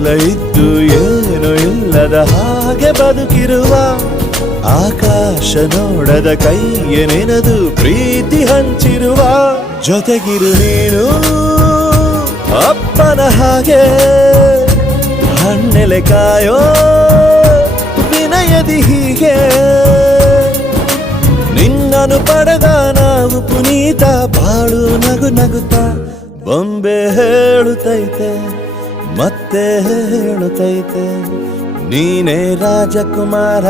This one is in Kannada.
ಎಲ್ಲ ಇದ್ದು ಏನು ಇಲ್ಲದ ಹಾಗೆ ಬದುಕಿರುವ ಆಕಾಶ ನೋಡದ ಕೈಯ ನೆನೆದು ಪ್ರೀತಿ ಹಂಚಿರುವ ಜೊತೆಗಿರು ನೀನು ಅಪ್ಪನ ಹಾಗೆ ಹಣ್ಣೆಲೆ ಕಾಯೋ ವಿನಯದಿ ಹೀಗೆ ನಿನ್ನನು ಪಡೆದ ನಾವು ಪುನೀತ ಬಾಳು ನಗು ನಗುತ್ತಾ ಬೊಂಬೆ ಹೇಳುತ್ತೈತೆ ಮತ್ತೆ ಹೇಳುತ್ತೈತೆ ನೀನೇ ರಾಜಕುಮಾರ.